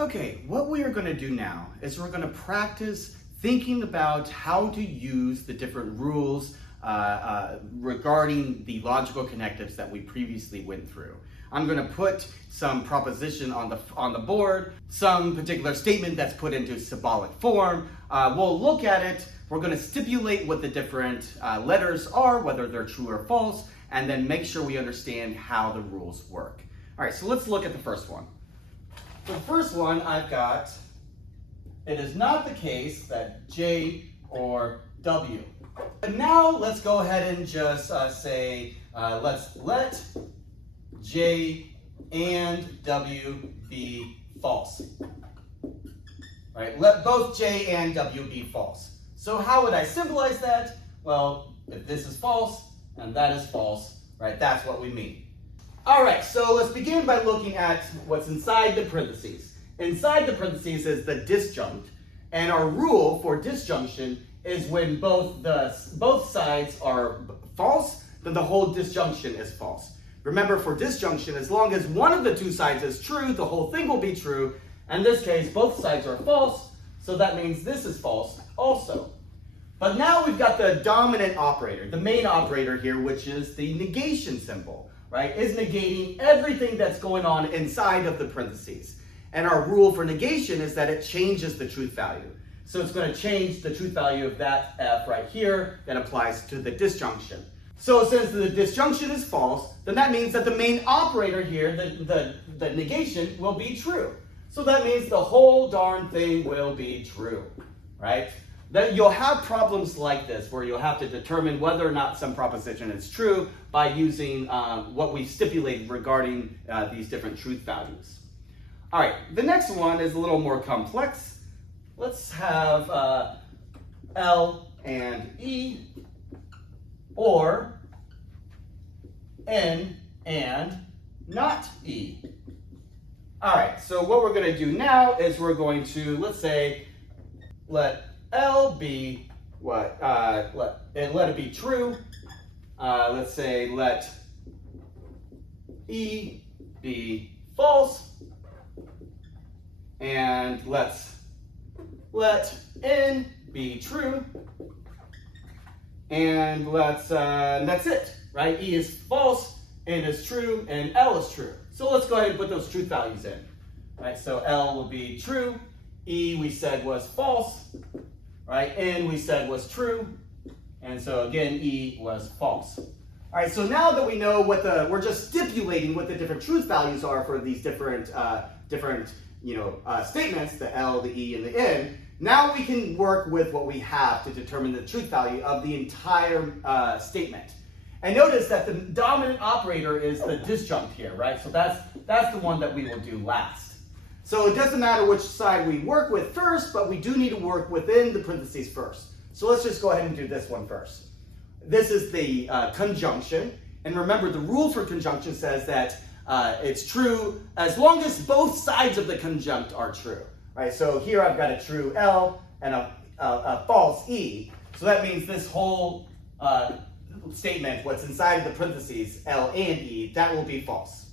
Okay, what we are going to do now is we're going to practice thinking about how to use the different rules regarding the logical connectives that we previously went through. I'm going to put some proposition on the board, some particular statement that's put into symbolic form. We'll look at it. We're going to stipulate what the different letters are, whether they're true or false, and then make sure we understand how the rules work. All right, so let's look at the first one. So the first one I've got, it is not the case that J or W. But now let's go ahead and just say, let's let J and W be false. Right? Let both J and W be false. So how would I symbolize that? Well, if this is false and that is false, right? That's what we mean. All right, so let's begin by looking at what's inside the parentheses. Inside the parentheses is the disjunct, and our rule for disjunction is when both sides are false, then the whole disjunction is false. Remember, for disjunction, as long as one of the two sides is true, the whole thing will be true. In this case, both sides are false, so that means this is false also. But now we've got the dominant operator, the main operator here, which is the negation symbol, right? Is negating everything that's going on inside of the parentheses. And our rule for negation is that it changes the truth value. So it's going to change the truth value of that F right here that applies to the disjunction. So since the disjunction is false, then that means that the main operator here, the negation, will be true. So that means the whole darn thing will be true, right? That you'll have problems like this where you'll have to determine whether or not some proposition is true by using what we stipulated regarding these different truth values. All right, the next one is a little more complex. Let's have L and E, or N and not E. All right, so what we're going to do now is we're going to, let's say, let L be what? Let it be true. Let's say let E be false. And let's let N be true. And that's it, right? E is false, N is true, and L is true. So let's go ahead and put those truth values in. Right, so L will be true, E we said was false, right? N we said was true, and so again E was false. All right, so now that we know we're just stipulating what the different truth values are for these different statements, the L, the E, and the N. Now we can work with what we have to determine the truth value of the entire statement. And notice that the dominant operator is the disjunct here, right? So that's the one that we will do last. So it doesn't matter which side we work with first, but we do need to work within the parentheses first. So let's just go ahead and do this one first. This is the conjunction. And remember, the rule for conjunction says that it's true as long as both sides of the conjunct are true. Right? So here I've got a true L and a false E. So that means this whole statement, what's inside of the parentheses, L and E, that will be false.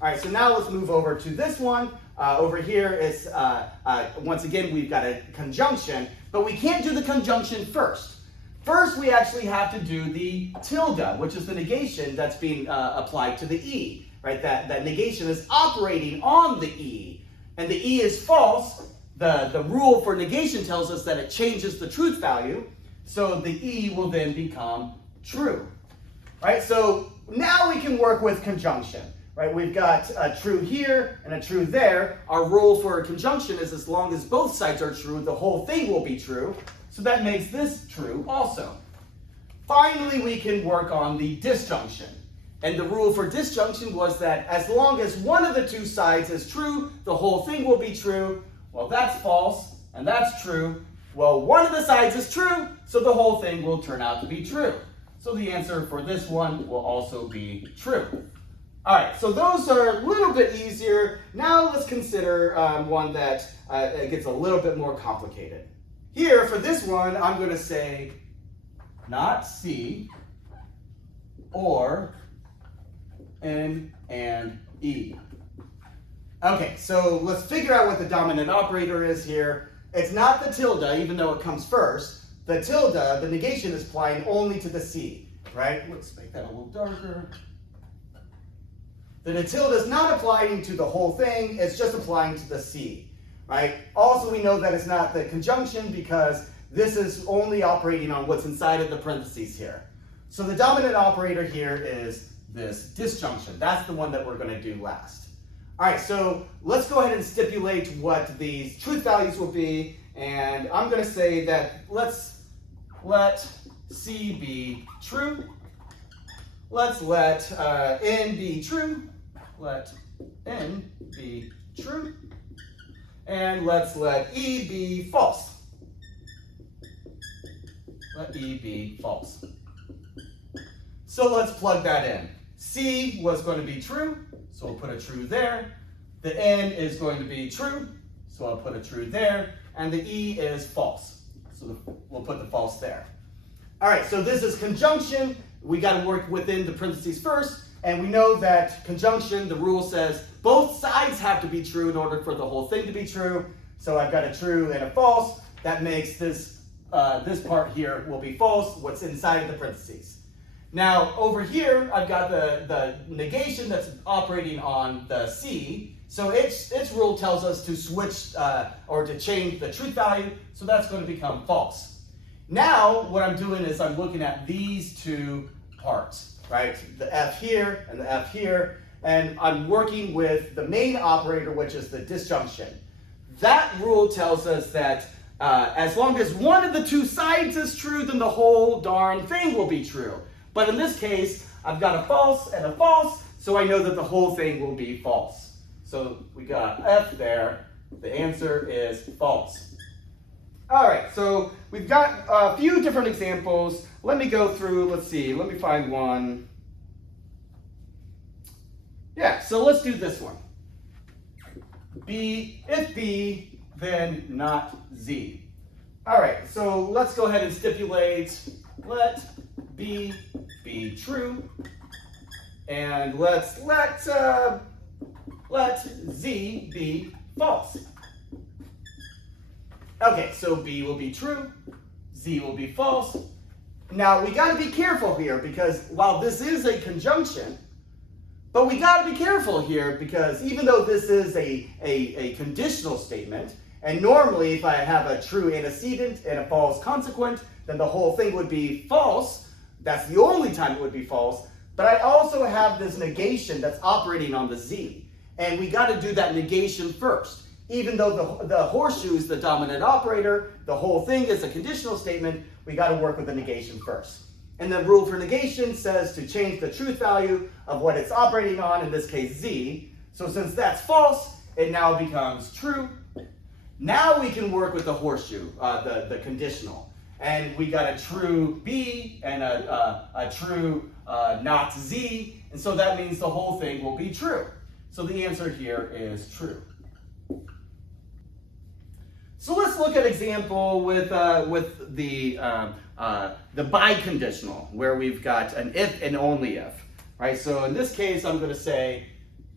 All right, so now let's move over to this one. Over here is, once again, we've got a conjunction, but we can't do the conjunction first. First, we actually have to do the tilde, which is the negation that's being applied to the E. Right? That negation is operating on the E. And the E is false. The rule for negation tells us that it changes the truth value. So the E will then become true. Right? So now we can work with conjunction. Right? We've got a true here and a true there. Our rule for conjunction is as long as both sides are true, the whole thing will be true. So that makes this true also. Finally, we can work on the disjunction. And the rule for disjunction was that as long as one of the two sides is true, the whole thing will be true. Well, that's false, and that's true. Well, one of the sides is true, so the whole thing will turn out to be true. So the answer for this one will also be true. All right, so those are a little bit easier. Now let's consider one that gets a little bit more complicated. Here, for this one, I'm going to say not C or N and E. Okay, so let's figure out what the dominant operator is here. It's not the tilde, even though it comes first. The tilde, the negation, is applying only to the C, right? Let's make that a little darker. The tilde is not applying to the whole thing, it's just applying to the C, right? Also, we know that it's not the conjunction because this is only operating on what's inside of the parentheses here. So the dominant operator here is this disjunction. That's the one that we're going to do last. All right, so let's go ahead and stipulate what these truth values will be. And I'm going to say that let's let C be true. Let's let N be true. Let N be true. And let's let E be false. Let E be false. So let's plug that in. C was going to be true, so we'll put a true there. The N is going to be true, so I'll put a true there. And the E is false, so we'll put the false there. All right, so this is conjunction. We got to work within the parentheses first. And we know that conjunction, the rule says both sides have to be true in order for the whole thing to be true. So I've got a true and a false. That makes this part here will be false, what's inside of the parentheses. Now, over here, I've got the negation that's operating on the C. So its rule tells us to switch or to change the truth value. So that's going to become false. Now, what I'm doing is I'm looking at these two parts, right? The F here and the F here. And I'm working with the main operator, which is the disjunction. That rule tells us that as long as one of the two sides is true, then the whole darn thing will be true. But in this case, I've got a false and a false, so I know that the whole thing will be false. So we got F there. The answer is false. All right, so we've got a few different examples. Let me go through, let's see, let me find one. Yeah, so let's do this one. B, if B, then not Z. All right, so let's go ahead and stipulate, let B be true, and let's let Z be false. Okay, so B will be true, Z will be false. Now we got to be careful here because while this is a conjunction, but we got to be careful here because even though this is a conditional statement, and normally if I have a true antecedent and a false consequent, then the whole thing would be false. That's the only time it would be false. But I also have this negation that's operating on the Z. And we got to do that negation first. Even though the horseshoe is the dominant operator, the whole thing is a conditional statement, we got to work with the negation first. And the rule for negation says to change the truth value of what it's operating on, in this case Z. So since that's false, it now becomes true. Now we can work with the horseshoe, the conditional. And we got a true B and a true not Z. And so that means the whole thing will be true. So the answer here is true. So let's look at example with the biconditional, where we've got an if and only if, right? So in this case, I'm going to say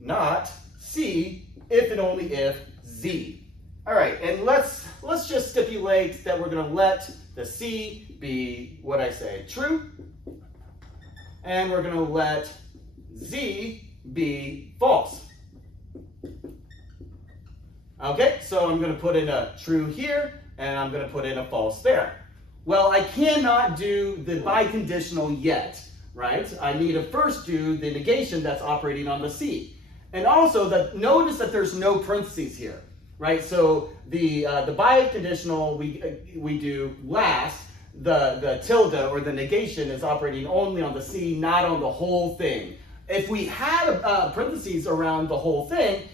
not C, if and only if Z. All right, and let's just stipulate that we're going to let the C be what I say, true, and we're going to let Z be false. Okay, so I'm going to put in a true here, and I'm going to put in a false there. Well, I cannot do the biconditional yet, right? I need to first do the negation that's operating on the C. And also, notice that there's no parentheses here, right? So the biconditional we do last. The tilde or the negation is operating only on the C, not on the whole thing. If we had parentheses around the whole thing,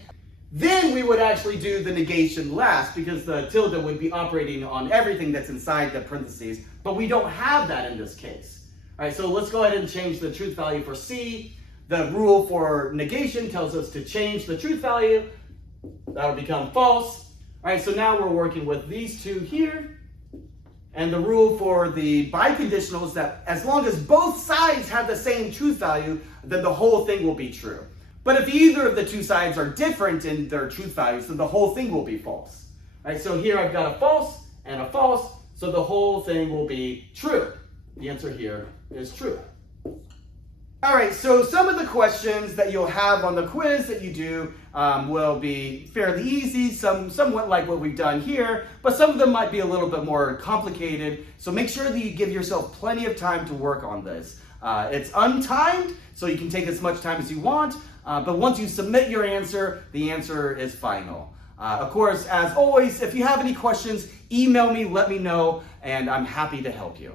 then we would actually do the negation last because the tilde would be operating on everything that's inside the parentheses, but we don't have that in this case. All right, so let's go ahead and change the truth value for C. The rule for negation tells us to change the truth value. That would become false. All right, so now we're working with these two here. And the rule for the biconditional is that as long as both sides have the same truth value, then the whole thing will be true. But if either of the two sides are different in their truth values, then the whole thing will be false. Right? So here I've got a false and a false, so the whole thing will be true. The answer here is true. All right, so some of the questions that you'll have on the quiz that you do will be fairly easy, somewhat like what we've done here, but some of them might be a little bit more complicated. So make sure that you give yourself plenty of time to work on this. It's untimed, so you can take as much time as you want, but once you submit your answer, the answer is final. Of course, as always, if you have any questions, email me, let me know, and I'm happy to help you.